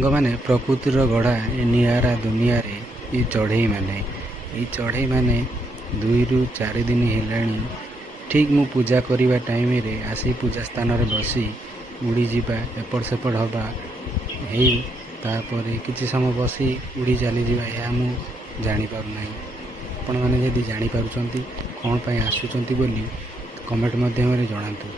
ସାଙ୍ଗମାନେ ପ୍ରକୃତିର ଗଢ଼ା ଏ ନିଆରା ଦୁନିଆରେ ଏ ଚଢ଼େଇମାନେ 2ରୁ 4 ଦିନ ହେଲାଣି ଠିକ୍ ମୁଁ ପୂଜା କରିବା ଟାଇମ୍ରେ ଆସି ପୂଜା ସ୍ଥାନରେ ବସି ଉଡ଼ିଯିବା ଏପଟ ସେପଟ ହେବା ହେଇ ତାପରେ କିଛି ସମୟ ବସି ଉଡ଼ି ଚାଲିଯିବା, ଏହା ମୁଁ ଜାଣିପାରୁନାହିଁ। ଆପଣମାନେ ଯଦି ଜାଣିପାରୁଛନ୍ତି କ'ଣ ପାଇଁ ଆସୁଛନ୍ତି ବୋଲି କମେଣ୍ଟ ମାଧ୍ୟମରେ ଜଣାନ୍ତୁ।